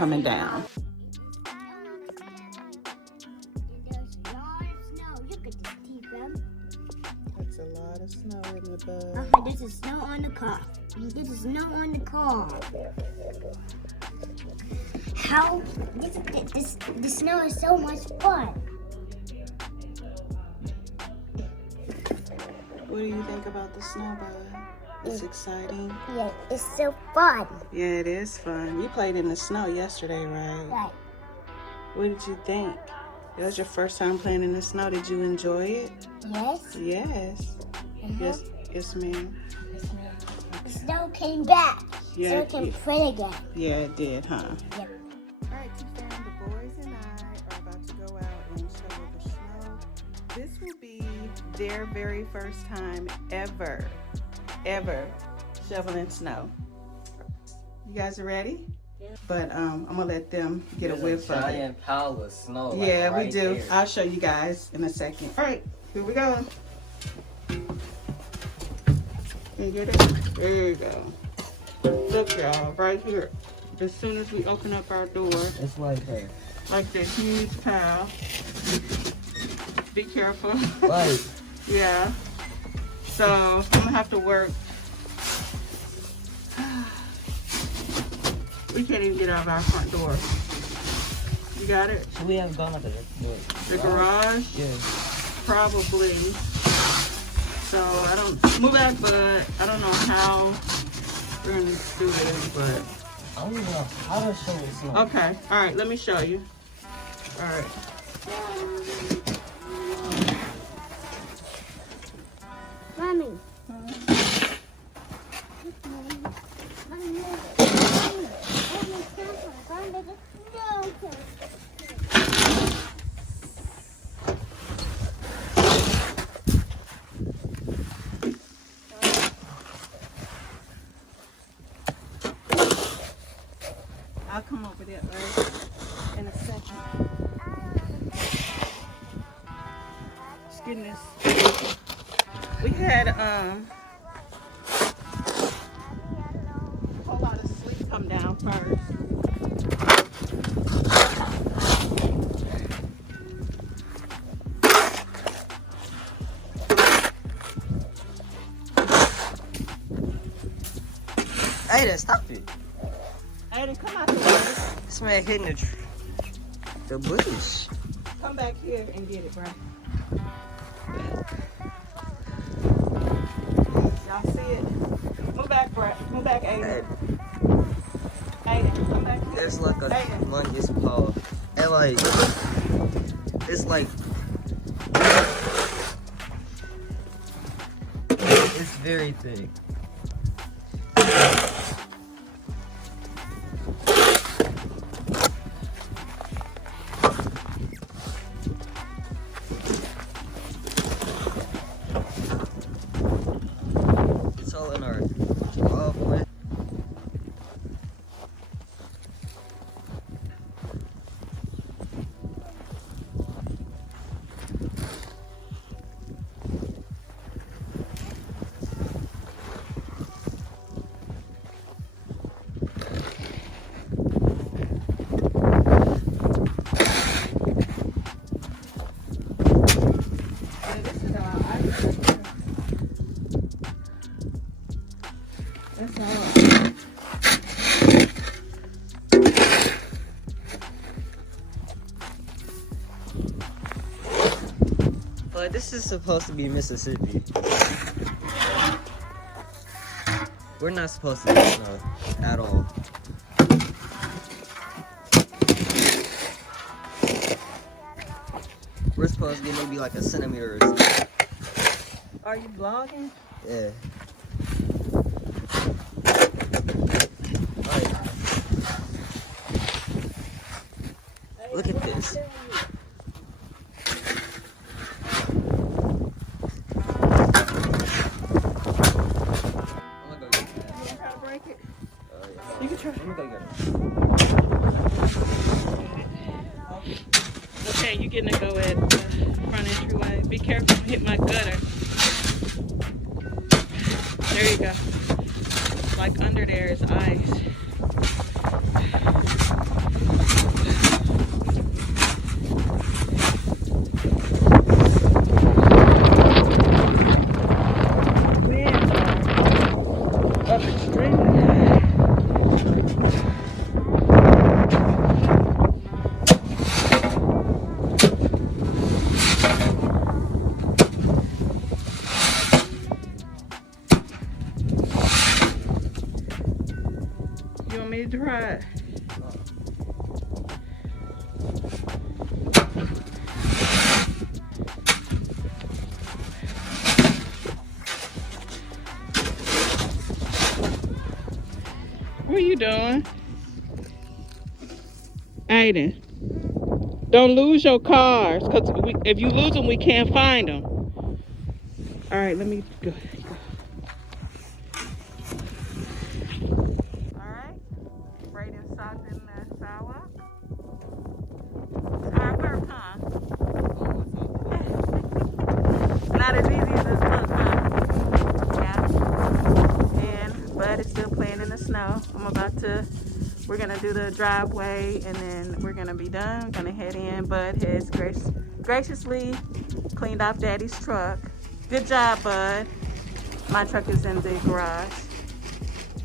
coming down. That's a lot of snow in the bud. This is snow on the car. This is snow on the car. How the snow is so much fun. What do you think about the snow, bud? It's exciting. Yeah, it's so fun. Yeah, it is fun. You played in the snow yesterday, right? Right. What did you think? It was your first time playing in the snow. Did you enjoy it? Yes. Yes. Yes, yes, ma'am. Yes, ma'am. The snow came back. Yeah, So it can play again. Yeah, it did, huh? Yep. All right, T-Fam, the boys and I are about to go out and shovel the snow. This will be their very first time ever shoveling snow. You guys are ready? Yeah. But I'm gonna let them get a whiff of it. Giant pile of snow. Yeah, like, right we do. there. I'll show you guys in a second. All right, here we go. Can you get it? There you go. Look, y'all, right here. As soon as we open up our door, It's like that. like the huge pile. Be careful. Right. Yeah. So I'm gonna have to work. We can't even get out of our front door. You got it? Should we have gone up The garage? Yeah. Probably. So I don't move back, but I don't know how we're gonna do this, but I don't even know how to show the snow. okay. All right, let me show you. All right. Mommy. I'll come over there, right? In a second. Just getting this. We had a whole lot of sleep come down first. Aiden, stop it. Aiden, come out here. This man hitting the bush. Come back here and get it, bro. Y'all see it? Move back, Brett. Move back, Aiden. Aiden, come back here. There's like a Aiden. humongous pile. And like, it's like, it's very thick. It's all in our driveway. But this is supposed to be Mississippi. We're not supposed to get snow at all. We're supposed to get maybe like a centimeter or something. Are you vlogging? Yeah. Look at this. You can try. Let me go get it. Okay, you're getting to go at the front entryway. Be careful, hit my gutter. There you go. Like under there is ice. doing? Aiden, don't lose your cars, because if you lose them, we can't find them. All right, let me go. All right, Brayden socked in that shower. It's hard work, huh? Not as easy as this looks, huh? Yeah. And Bud is still playing in the snow. We're gonna do the driveway and then we're gonna be done. We're gonna head in. Bud has graciously cleaned off Daddy's truck. Good job, Bud. My truck is in the garage.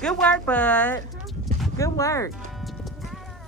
Good work, Bud. Good work.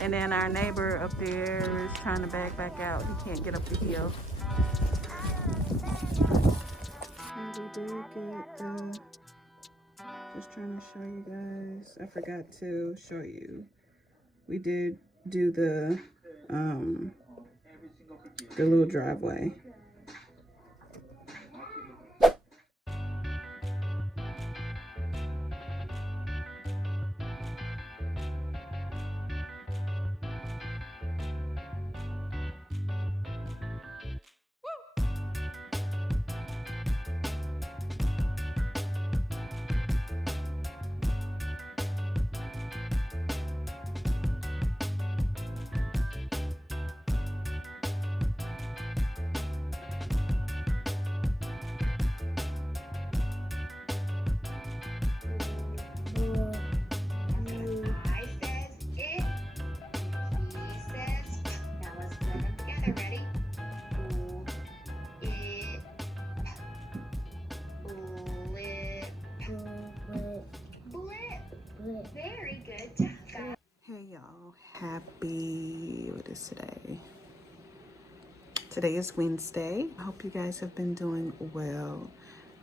And then our neighbor up there is trying to back out. He can't get up the hill. And we did get just trying to show you guys. I forgot to show you. We did do the little driveway. Very good job. Hey y'all, what is today? Today is Wednesday. I hope you guys have been doing well.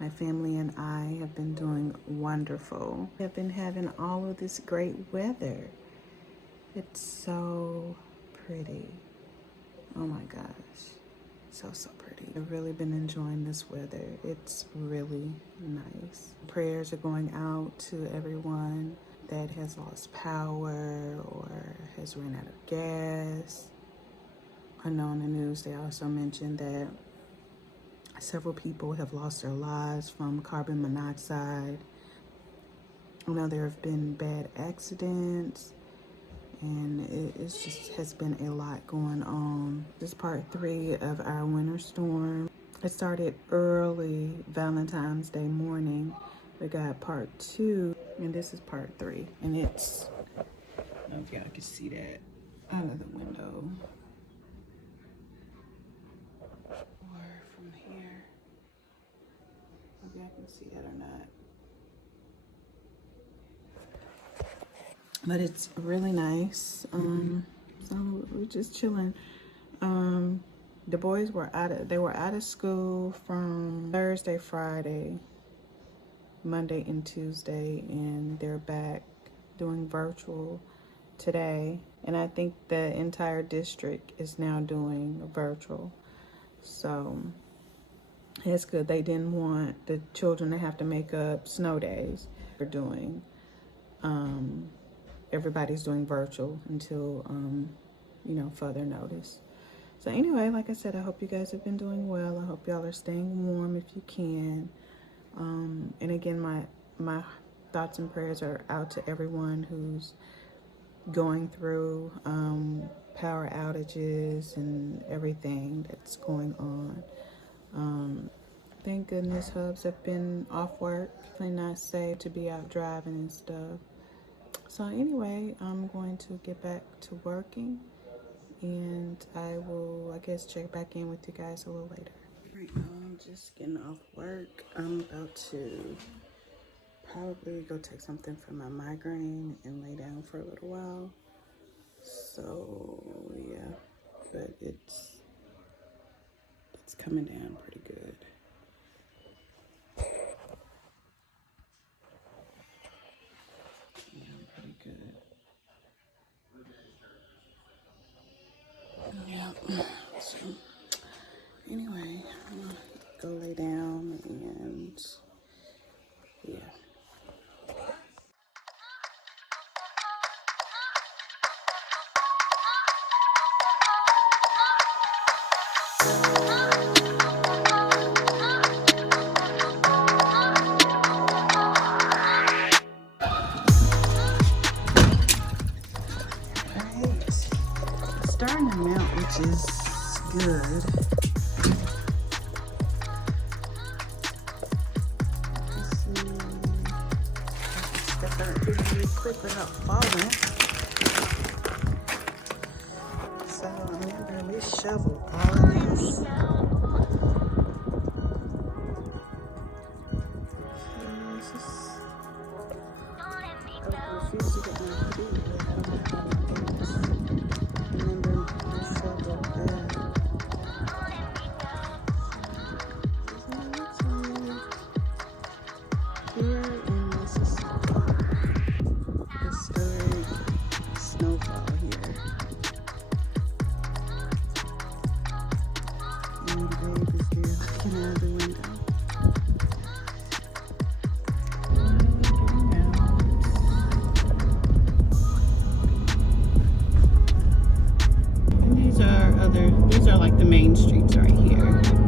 My family and I have been doing wonderful. We have been having all of this great weather. It's so pretty. Oh my gosh, so pretty. I've really been enjoying this weather. It's really nice. Prayers are going out to everyone that has lost power or has run out of gas. I know in the news they also mentioned that several people have lost their lives from carbon monoxide. I know there have been bad accidents, and it just has been a lot going on. This is part 3 of our winter storm. It started early Valentine's Day morning. We got part 2, and this is part 3. And it's, I don't know if y'all can see that out of the window. Or from here. Maybe I can see that or not. But it's really nice. So we're just chilling. The boys were out of school from Thursday, Friday, Monday and Tuesday, and they're back doing virtual today. And I think the entire district is now doing virtual. So it's good. They didn't want the children to have to make up snow days. They're doing everybody's doing virtual until further notice. So anyway, like I said, I hope you guys have been doing well. I hope y'all are staying warm if you can. And again, my thoughts and prayers are out to everyone who's going through power outages and everything that's going on. Thank goodness hubs have been off work and not safe to be out driving and stuff. So anyway, I'm going to get back to working, and I will, I guess, check back in with you guys a little later. Right now, I'm just getting off work. I'm about to probably go take something for my migraine and lay down for a little while. So yeah, but it's coming down pretty good. Yeah, so anyway, I'm gonna go lay down and yeah. starting to melt, which is good. Let's see. Step out here really quick without falling. So remember, we shovel all of this. Snowfall here. And babe is there looking out the window. And these are like the main streets right here.